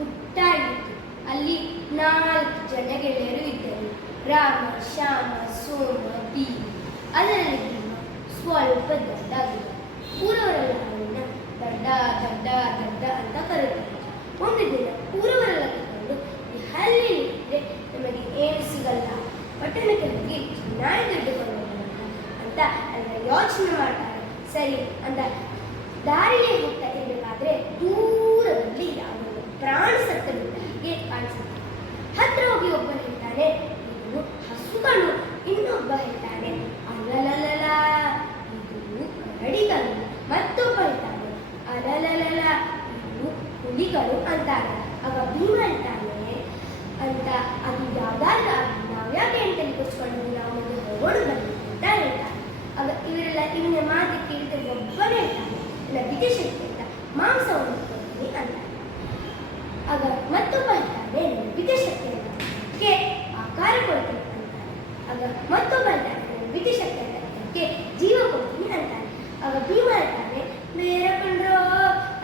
ಹುಟ್ಟಾಗಿತ್ತು. ಅಲ್ಲಿ 4 ಜನ ಗೆಳೆಯರು ಇದ್ದರು: ರಾಮ, ಶ್ಯಾಮ, ಸೋಮ, ಭೀಮ. ಅದರಲ್ಲಿ ಭೀಮ ಸ್ವಲ್ಪ ದೊಡ್ಡಾಗಿದ್ದ. ಊರವರೆಲ್ಲ ಅವನನ್ನ ದಡ್ಡ ದಡ್ಡ ದಡ್ಡ ಅಂತ ಕರೆಯುತ್ತಾರೆ. ಒಂದು ದಿನ ಊರವರೆಲ್ಲ ತಗೊಂಡು, ಈ ಹಳ್ಳಿಯಲ್ಲಿದ್ದರೆ ನಮಗೆ ಏನು ಸಿಗಲ್ಲ, ಪಟ್ಟಣಕ್ಕೆ ಹೋಗಿ ಚೆನ್ನಾಗಿ ದುಡ್ಡುಕೊಂಡು ಹೋಗೋಣ ಅಂತ ಎಲ್ಲ ಯೋಚನೆ ಮಾಡ್ತಾರೆ. ಸರಿ ಅಂತ ದಾರಿಯೇ ಹೋಗ್ತಾ ಇರಬೇಕಾದ್ರೆ ದೂರದಲ್ಲಿ ಯಾವುದೋ ಪ್ರಾಣಿ ಸತ್ತ ಬಿಟ್ಟಾಗೆ ಕಾಣಿಸುತ್ತೆ. ಹತ್ರ ಹೋಗಿ ಒಬ್ಬ ಹೇಳ್ತಾನೆ, ಇದು ಹಸುಗಳು. ಇನ್ನೊಬ್ಬ ಹೇಳ್ತಾನೆ, ಅಲಲಲಲ ಇದು ಕರಡಿಗಳು. ಮತ್ತೊಬ್ಬ ಹೇಳ್ತಾನೆ, ಅಲಲಲಲ ಇದು ಹುಲಿಗಳು ಅಂತಾರೆ. ಆಗ ಭೀಮ ಹೇಳ್ತಾನೆ, ಅಂತ ಅದು ಯಾವ್ದಾದ್ರು ನಾವು ಯಾಕೆ ಎಂಟಲ್ಲಿ ಕೂರ್ಸ್ಕೊಂಡು ನಾವು ಮುಂದೆ ಹೋಗೋಣ ಬನ್ನಿ ಅಂತ ಹೇಳ್ತಾರೆ. ಆಗ ಇವರೆಲ್ಲ ಇವನ ಮಾತು ಕೇಳಿದ್ರೆ ಒಬ್ಬನೇ ಹೇಳ್ತಾನೆ, ಇಲ್ಲ ವಿದೇಶಕ್ಕೆ ಅಂತ ಮಾಂಸವನ್ನು ಕೊಡ್ತೀನಿ ಅಂತಾರೆ. ಆಗ ಮತ್ತೊಬ್ಬ ಹೇಳ್ತಾನೆ, ವಿದೇಶಕ್ಕೆ ಅಂತಕ್ಕೆ ಆಕಾರ ಕೊಡ್ತೀನಿ ಅಂತಾರೆ. ಆಗ ಮತ್ತೊಬ್ಬ ಹೇಳ್ತಾನೆ, ವಿದೇಶಕ್ಕೆ ಅಂತಕ್ಕೆ ಜೀವ ಕೊಡ್ತೀನಿ ಅಂತಾನೆ. ಆಗ ಭೀಮ ಹೇಳ್ತಾನೆ, ಬೇರೆ ಕಂಡ್ರೋ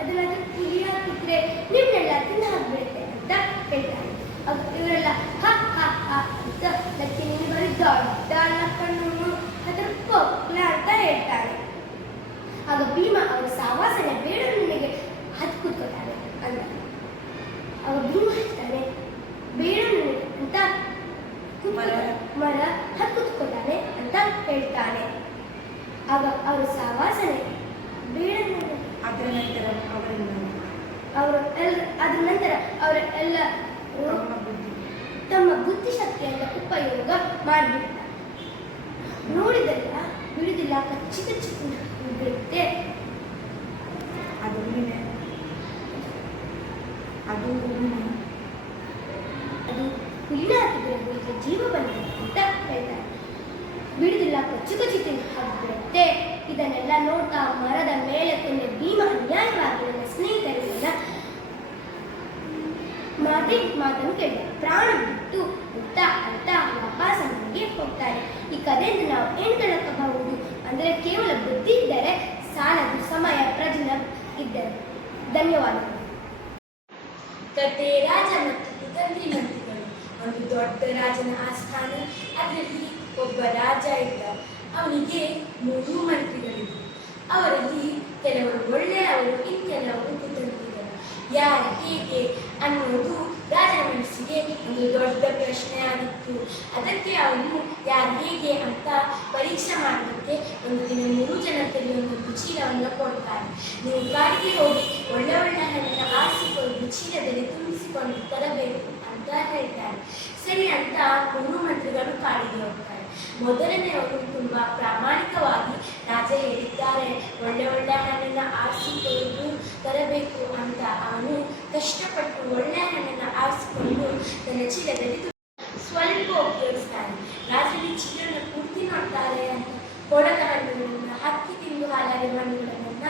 ಅದನ್ನ ಹುಲಿ ಹಾಕಿದ್ರೆ ನಿಮ್ನೆಲ್ಲ ತಿಂದು ಹಾಕ್ಬಿಡುತ್ತೆ ಅಂತ ಹೇಳ್ತಾನೆ. ಆಗ ಇವರೆಲ್ಲ ಹ ಹ ಹ ಅಂತ ಲಕ್ಕಿ ನಿನ್ನ ಬರೀ ದೊಡ್ಡ ಕಣ್ಣು ಅದ್ರ ಪೊಕ್ಲ ಅಂತ ಹೇಳ್ತಾನೆ. ಆಗ ಭೀಮ ಅವರ ಸಾವಾಸನೆ ಬೇಡ ನಿನಗೆ ಹತ್ತು ಕೂತ್ಕೊತಾನೆ ಅಂತ. ಆಗ ಭೀಮ ಹೇಳ್ತಾನೆ, ಬೇಡ ನನಗೆ ಅಂತ ಮರ ಹತ್ತು ಕೂತ್ಕೊತಾನೆ ಅಂತ ಹೇಳ್ತಾನೆ. ಆಗ ಅವರ ಸಾವಾಸನೆ ಬೇಡ ಅದರ ನಂತರ ಅದ್ರ ನಂತರ ಅವರ ಎಲ್ಲ ತಮ್ಮ ಬುದ್ಧಿಶಕ್ತಿಯಿಂದ ಉಪಯೋಗ ಮಾಡಿಬಿಡ್ತಾರೆ. ನೋಡಿದಲ್ಲ ಬಿಡುದಿಲ್ಲ, ಕಚ್ಚಿ ಕಚ್ಚಿ ಬಿಡುತ್ತೆ. ಅದು ಹುಲ್ಲಿನ ಹಾಕಿದ್ರೆ ಹುಲಿಗೆ ಜೀವ ಬಂದಿದೆ ಅಂತ ಹೇಳ್ತಾರೆ. ಬಿಡುದಿಲ್ಲ, ಕಚ್ಚಿ ಕಚ್ಚಿ ತಿಂದು ಹಾಕಿಬಿಡುತ್ತೆ. ಇದನ್ನೆಲ್ಲ ನೋಡ್ತಾ ಮರದ ಮೇಲೆ ಕೊಂದು ಭೀಮ ಅನ್ಯಾಯವಾಗಿ ನನ್ನ ಸ್ನೇಹಿತರಿಗೆಲ್ಲ ಮಾತನ್ನು ಕೇಳಿದ. ಪ್ರಾಣ ಬಿಟ್ಟು ಅಂತ ಅಂತ ವಾಪಸ್ ಮನೆಗೆ ಹೋಗ್ತಾರೆ. ಈ ಕಥೆಯಿಂದ ನಾವು ಏನು ತಿಳ್ಕೋಬಹುದು ಅಂದರೆ, ಕೇವಲ ಬುದ್ಧಿ ಇದ್ದರೆ ಸಾಲದು, ಸಮಯ ಪ್ರಜ್ಞೆ ಇದ್ದರೆ. ಧನ್ಯವಾದಗಳು. ಕತೆ ರಾಜ ಮತ್ತು ಕುತಂತ್ರಿ ಮಂತ್ರಿಗಳು. ಒಂದು ದೊಡ್ಡ ರಾಜನ ಆಸ್ಥಾನ. ಅದರಲ್ಲಿ ಒಬ್ಬ ರಾಜ ಇದ್ದ. ಅವನಿಗೆ 3 ಮಂತ್ರಿಗಳಿದ್ದರು. ಅವರಲ್ಲಿ ಕೆಲವರು ಒಳ್ಳೆಯವರು, ಇನ್ನೆಲ್ಲವರು ಕುತಂತ್ರಿಗಳು. ಯಾರು ಹೇಗೆ ಅನ್ನೋದು ರಾಜನ ಮನಸ್ಸಿಗೆ ಒಂದು ದೊಡ್ಡ ಪ್ರಶ್ನೆ ಆಗಿತ್ತು. ಅದಕ್ಕೆ ಅವನು ಯಾರು ಹೇಗೆ ಅಂತ ಪರೀಕ್ಷೆ ಮಾಡೋದಕ್ಕೆ ಒಂದು ದಿನ 3 ಜನರಲ್ಲಿ ಒಂದು ಚೀಲವನ್ನು ಕೊಡ್ತಾನೆ. ನೀವು ಕಾಡಿಗೆ ಹೋಗಿ ಒಳ್ಳೆ ಒಳ್ಳೆ ಹಣ್ಣನ್ನು ಆರಿಸಿಕೊಂಡು ಚೀಲದಲ್ಲಿ ತುಂಬಿಸಿಕೊಂಡು ತರಬೇಕು ಅಂತ ಹೇಳ್ತಾರೆ. ಸರಿ ಅಂತ 3 ಮಂತ್ರಿಗಳು ಕಾಡಿಗೆ ಹೋಗ್ತಾರೆ. ಮೊದಲನೆಯವರು ತುಂಬಾ ಪ್ರಾಮಾಣಿಕವಾಗಿ, ರಾಜ ಹೇಳಿದ್ದಾರೆ ಒಳ್ಳೆ ಒಳ್ಳೆ ಹಣ್ಣನ್ನು ಆರಿಸಿಕೊಂಡು ತರಬೇಕು ಅಂತ ಅವನು ಕಷ್ಟಪಟ್ಟು ಒಳ್ಳೆ ಹಣ್ಣನ್ನು ಆರಿಸಿಕೊಂಡು ತನ್ನ ಚೀಲದಲ್ಲಿ ಸ್ವಲ್ಪ ಉಪಯೋಗಿಸ್ತಾನೆ. ರಾಜನಿಗೆ ಚೀಲವನ್ನು ಪೂರ್ತಿ ನೋಡ್ತಾರೆ ಅಂತ ಕೊಳದ ಹಣ್ಣುಗಳನ್ನು, ಹಕ್ಕಿ ತಿಂದು ಹಾಲಾಗಿರುವ ಹಣ್ಣುಗಳನ್ನ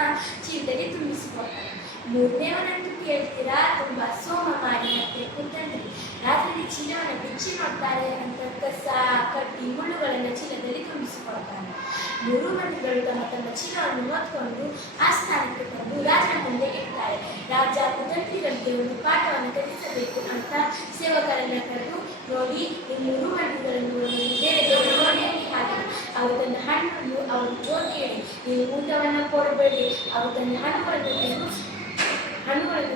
ಚೀಲದಲ್ಲಿ ತುಂಬಿಸಿಕೊಡ್ತಾರೆ. 3ನೇವನಂತೂ ಕೇಳ್ತೀರಾ, ತುಂಬಾ ಸೋಮಮಾರಿ ಮತ್ತೆ ಕುತಂತ್ರಿ. ರಾತ್ರಿ ಚೀಲವನ್ನು ಬಿಚ್ಚಿ ನೋಡ್ತಾರೆ ಅಂತ ಕಸ, ಕಡ್ಡಿ, ಮುಳ್ಳುಗಳನ್ನು ಚೀಲದಲ್ಲಿ ತುಂಬಿಸಿಕೊಡ್ತಾರೆ. 3 ಮಂದಿಗಳು ತಮ್ಮ ತಮ್ಮ ಚೀಲವನ್ನು ಹೊತ್ಕೊಂಡು ಆಸ್ಥಾನಕ್ಕೆ ಬಂದು ರಾಜನ ಮುಂದೆ ಇಡ್ತಾರೆ. ರಾಜ ಕುತಂತ್ರಿಗಳಿಗೆ ಒಂದು ಪಾಠವನ್ನು ಕಲಿಸಬೇಕು ಅಂತ ಸೇವಕರನ್ನ ಕರೆದು, ನೋಡಿ ಈ 3 ಮಂದಿಗಳನ್ನು ಬೇರೆ ಬೇರೆ ನೋಡಿ ಹಾಕಿ ಅವರು ತನ್ನ ಹಣ್ಣನ್ನು ಅವರು ಜೋತಿಯಡಿ, ನೀವು ಊಟವನ್ನು ಕೊಡಬೇಡಿ, ಅವರು ತನ್ನ ಹಣ್ಣುಗಳನ್ನು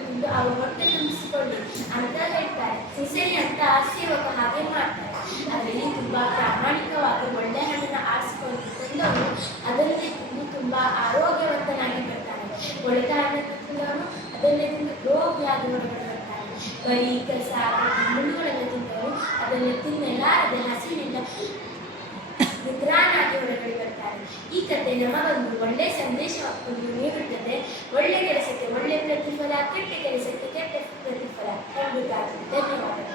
ತಿಂದು ಅವರು ಹೊಟ್ಟೆ ತುಂಬಿಸಿಕೊಳ್ಳಿ ಅಂತ ಹೇಳ್ತಾರೆ. ಸರಿ ಅಂತ ಸೇವಕ ಹಾಗೆ ಮಾಡ್ತಾರೆ. ಅದರಲ್ಲಿ ತುಂಬಾ ಪ್ರಾಮಾಣಿಕವಾಗಿ ಒಳ್ಳೆ ಹಣ್ಣನ್ನು ಆರಿಸಿಕೊಂಡು ಅದನ್ನೇ ತಿಂದು ತುಂಬಾ ಆರೋಗ್ಯವಂತನಾಗಿ ಬರ್ತಾನೆ. ಒಳ್ಳೆದ ಹಣ್ಣನ್ನು ತಿಂದವನು ಅದನ್ನೇ ತಿಂದು ರೋಗಿಯಾದವನು ಬರ್ತಾನೆ. ಬರೀ ಕಸ, ಮುಳ್ಳುಗಳನ್ನು ತಿಂದವರು ಅದನ್ನು ತಿನ್ನಲಾರದೆ ಹಸಿವಿನಿಂದ ನಿದ್ರಾನಾಗಿ ಹೊರಗಡೆ ಬರ್ತಾರೆ. ಈ ಕಥೆ ನಮಗೊಂದು ಒಳ್ಳೆ ಸಂದೇಶವನ್ನು ನೀಡುತ್ತದೆ. ಒಳ್ಳೆ ಕೆಲಸಕ್ಕೆ ಒಳ್ಳೆ ಪ್ರತಿಫಲ, ಕೆಟ್ಟ ಕೆಲಸಕ್ಕೆ ಕೆಟ್ಟ ಪ್ರತಿಫಲ ಎಂಬುದಾಗಿ. ಧನ್ಯವಾದಗಳು.